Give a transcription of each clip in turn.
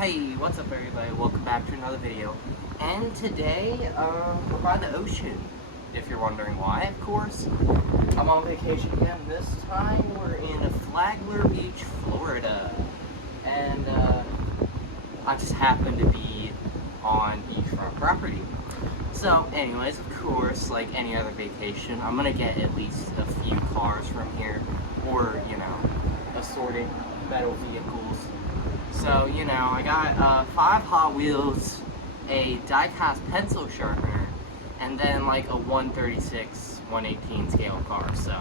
Hey, what's up everybody? Welcome back to another video. And today, we're by the ocean. If you're wondering why, of course. I'm on vacation again. This time we're in Flagler Beach, Florida. And, I just happen to be on beachfront property. So, anyways, of course, like any other vacation, I'm gonna get at least a few cars from here. Or, you know, assorted metal vehicles. So, you know, I got 5 Hot Wheels, a die-cast pencil sharpener, and then like a 136, 118 scale car. So,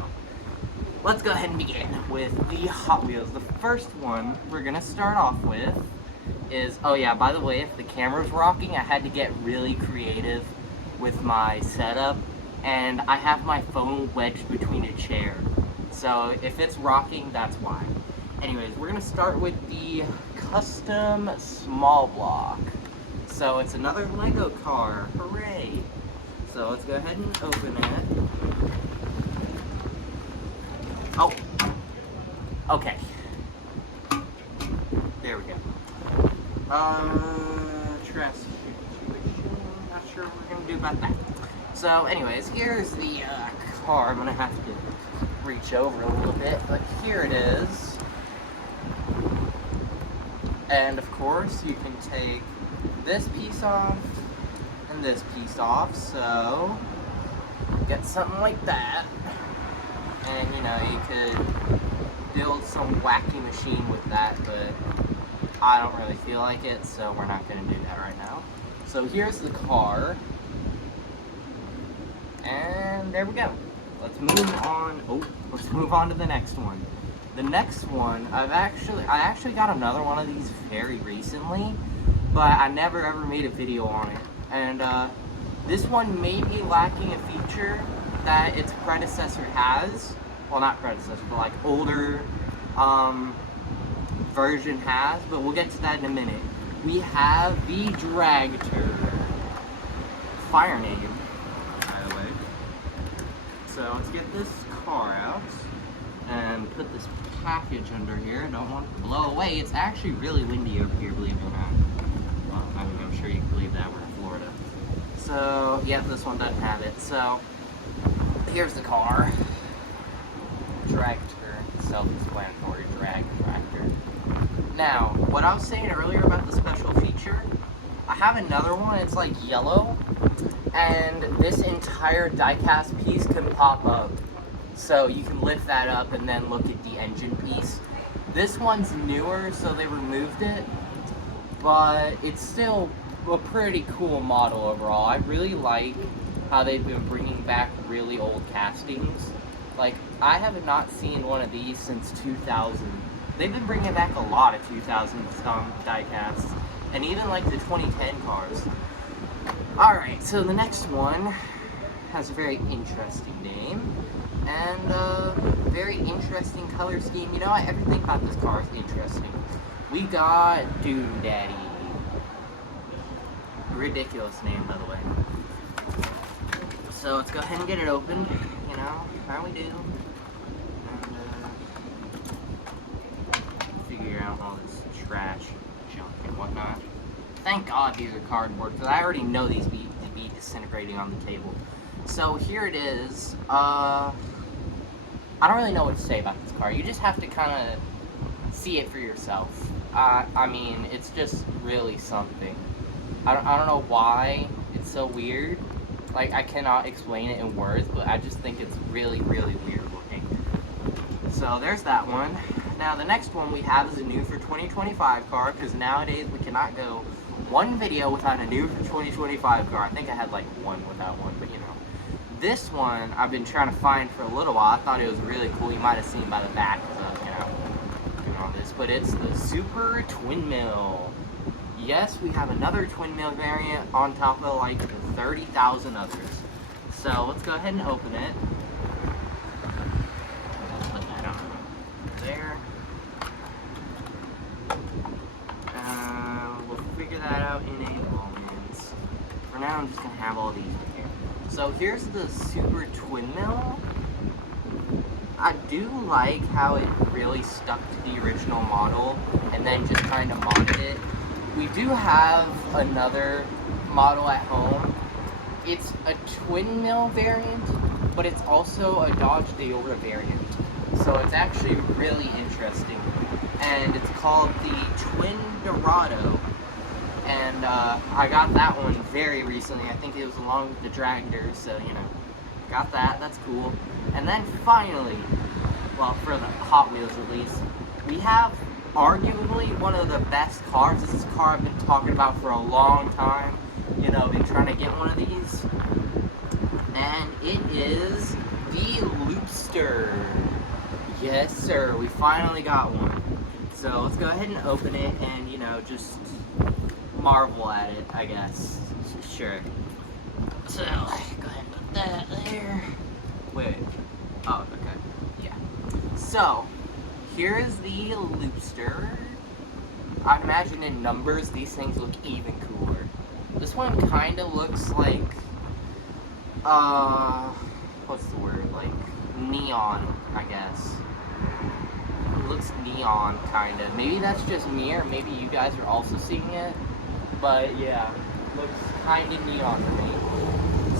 let's go ahead and begin with the Hot Wheels. The first one we're gonna start off with is, oh yeah, by the way, if the camera's rocking, I had to get really creative with my setup, and I have my phone wedged between a chair. So, if it's rocking, that's why. Anyways, we're gonna start with the custom small block. So it's another Lego car, hooray! So let's go ahead and open it. Oh, okay. There we go. Trust situation. Not sure what we're gonna do about that. So, anyways, here's the car. I'm gonna have to reach over a little bit, but here it is. And of course, you can take this piece off and this piece off, so get something like that. And you know, you could build some wacky machine with that, but I don't really feel like it, so we're not going to do that right now. So here's the car, and there we go. Let's move on. Oh, let's move on to the next one. The next one, I actually got another one of these very recently, but I never ever made a video on it. And this one may be lacking a feature that its predecessor has. Well, not predecessor, but like older version has, but we'll get to that in a minute. We have the Dragster. Fire name, by the way. So let's get this car out and put this package under here. Don't want it to blow away. It's actually really windy over here, believe it or not. Well, I mean, I'm sure you can believe that. We're in Florida. So, yeah, this one doesn't have it. So, here's the car. Dragster, self-explanatory, tractor. Now, what I was saying earlier about the special feature, I have another one. It's like yellow, and this entire die-cast piece can pop up. So you can lift that up and then look at the engine piece. This one's newer, so they removed it, but it's still a pretty cool model overall. I really like how they've been bringing back really old castings. Like, I have not seen one of these since 2000. They've been bringing back a lot of 2000 die casts, and even like the 2010 cars. Alright, so the next one has a very interesting name. And very interesting color scheme. You know, everything about this car is interesting. We got Doom Daddy. Ridiculous name, by the way. So let's go ahead and get it opened. You know, how we do. And figure out all this trash, junk, and whatnot. Thank God these are cardboard, because I already know these be disintegrating on the table. So here it is. I don't really know what to say about this car. You just have to kind of see it for yourself. I mean, it's just really something. I don't know why it's so weird. Like, I cannot explain it in words, but I just think it's really, really weird looking. So there's that one. Now the next one we have is a new for 2025 car, because nowadays we cannot go one video without a new for 2025 car. I think I had like one without one, but you know. This one I've been trying to find for a little while. I thought it was really cool. You might have seen by the back of, you know, doing all this. But it's the Super Twin Mill. Yes, we have another Twin Mill variant on top of like 30,000 others. So let's go ahead and open it. Put that on there. We'll figure that out in a moment. For now, I'm just gonna have all these in here. So here's the Super Twin Mill. I do like how it really stuck to the original model and then just kind of modded it we do have another model at home. It's a twin mill variant, but it's also a Dodge Deora variant. So it's actually really interesting. And it's called the Twin Dorado. And I got that one very recently. I think it was along with the Dragster, so you know, got that. That's cool. And then finally, well, for the Hot Wheels at least, we have arguably one of the best cars. This is a car I've been talking about for a long time. You know, been trying to get one of these. And it is the Loopster. Yes, sir. We finally got one. So let's go ahead and open it and, you know, just marvel at it, I guess. Sure. So, go ahead and put that there. Wait. Oh, okay. Yeah. So, here is the Loopster. I imagine in numbers, these things look even cooler. This one kind of looks like, what's the word? Like, neon, I guess. It looks neon, kind of. Maybe that's just me, or maybe you guys are also seeing it. But, yeah, looks kind of neon to me.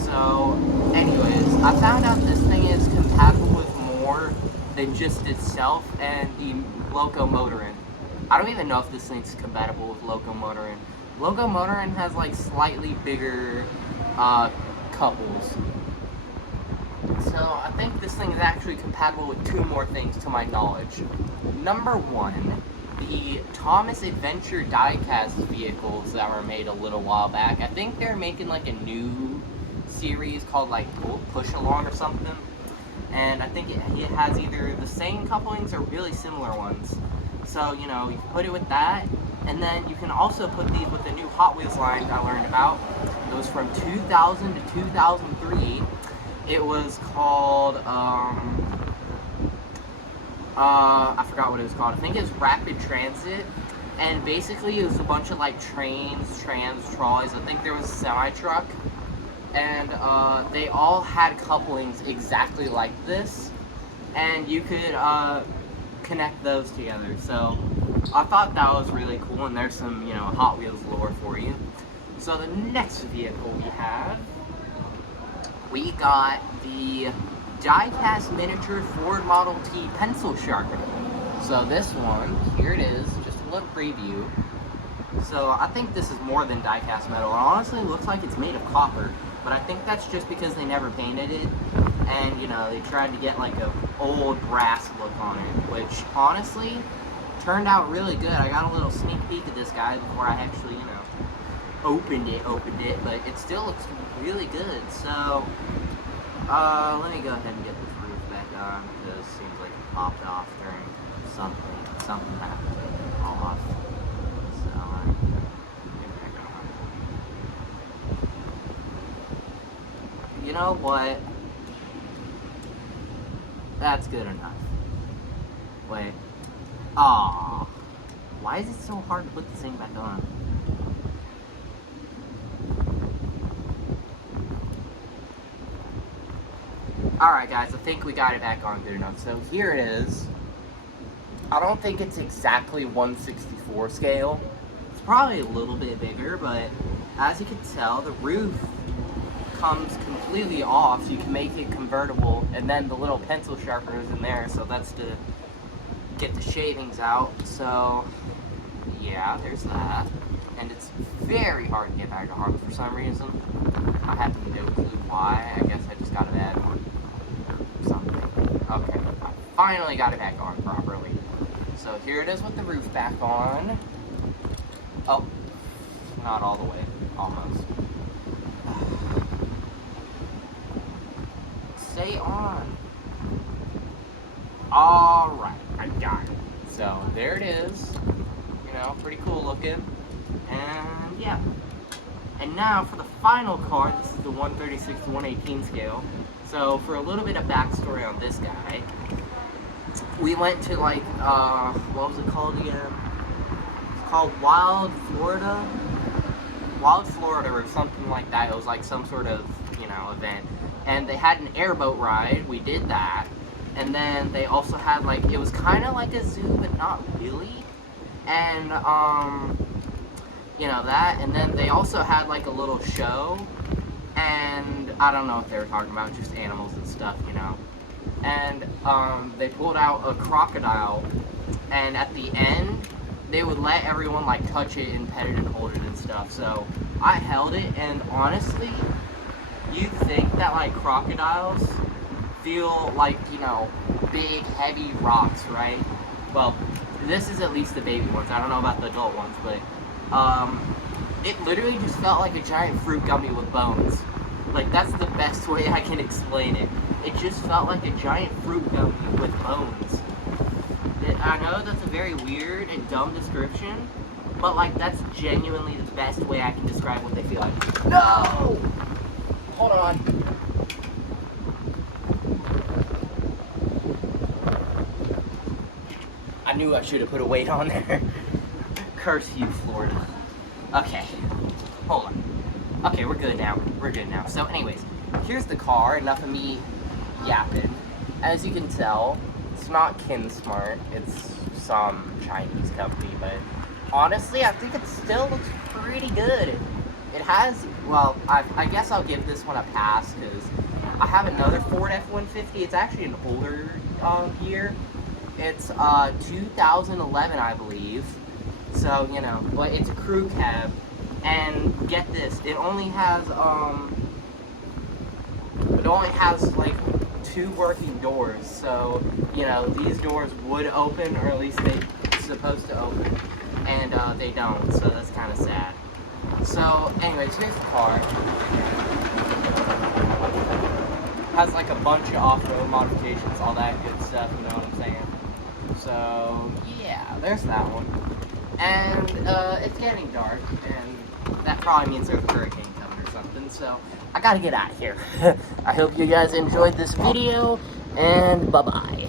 So, anyways, I found out this thing is compatible with more than just itself and the Locomotorin. I don't even know if this thing's compatible with Locomotorin. Locomotorin has like slightly bigger couples. So I think this thing is actually compatible with two more things to my knowledge. Number one, the Thomas Adventure diecast vehicles that were made a little while back. I think they're making like a new series called like Push Along or something. And I think it has either the same couplings or really similar ones. So, you know, you put it with that, and then you can also put these with the new Hot Wheels line I learned about. It was from 2000 to 2003. It was called, I forgot what it was called. I think it was Rapid Transit, and basically it was a bunch of like trains, trams, trolleys. I think there was a semi-truck, and they all had couplings exactly like this, and you could connect those together. So I thought that was really cool, and there's some, you know, Hot Wheels lore for you. So the next vehicle we got the diecast miniature Ford Model T pencil sharpener. So this one, here it is, just a little preview. So I think this is more than diecast metal. It honestly looks like it's made of copper, but I think that's just because they never painted it, and you know, they tried to get like a old brass look on it, which honestly turned out really good. I got a little sneak peek of this guy before I actually, you know, opened it, but it still looks really good. So let me go ahead and get this roof back on, because it seems like it popped off during something happened to it off. So get it back on. You know what? That's good enough. Wait. Aww. Why is it so hard to put this thing back on? Alright guys, I think we got it back on good enough. So here it is. I don't think it's exactly 1/64 scale. It's probably a little bit bigger, but as you can tell, the roof comes completely off, so you can make it convertible, and then the little pencil sharpener is in there, so that's to get the shavings out. So yeah, there's that. And it's very hard to get back on for some reason. I have no clue why. I guess I just got a bad one or something. Okay, I finally got it back on properly. So here it is with the roof back on. Oh, not all the way, almost. Stay on. Alright, I got it. So there it is. You know, pretty cool looking. And yeah. And now for the final car, this is the 136 to 118 scale. So for a little bit of backstory on this guy, we went to like, what was it called again? It's called Wild Florida or something like that. It was like some sort of, you know, event. And they had an airboat ride. We did that. And then they also had like, it was kind of like a zoo, but not really. And you know, that, and then they also had like a little show, and I don't know what they were talking about, just animals and stuff, you know. And they pulled out a crocodile, and at the end, they would let everyone like touch it and pet it and hold it and stuff. So I held it, and honestly, you'd think that like crocodiles feel like, you know, big heavy rocks, right? Well, this is at least the baby ones. I don't know about the adult ones, but it literally just felt like a giant fruit gummy with bones. Like, that's the best way I can explain it. It just felt like a giant fruit gummy with bones. I know that's a very weird and dumb description, but like, that's genuinely the best way I can describe what they feel like. No! Hold on. I knew I should have put a weight on there. Curse you, Florida. Okay, hold on. Okay, we're good now. We're good now. So anyways, here's the car. Enough of me yapping. As you can tell, it's not KinSmart. It's some Chinese company, but honestly, I think it still looks pretty good. It has, well, I guess I'll give this one a pass, because I have another Ford F-150. It's actually an older year. It's 2011, I believe. So, you know, but it's a crew cab. And get this, it only has like 2 working doors. So, you know, these doors would open, or at least they're supposed to open, and they don't. So that's kind of sad. So, anyways, here's the car. Has like a bunch of off-road modifications, all that good stuff. You know what I'm saying? So, yeah, there's that one. And it's getting dark, and that probably means there's a hurricane coming or something, so I gotta get out of here. I hope you guys enjoyed this video, and bye-bye.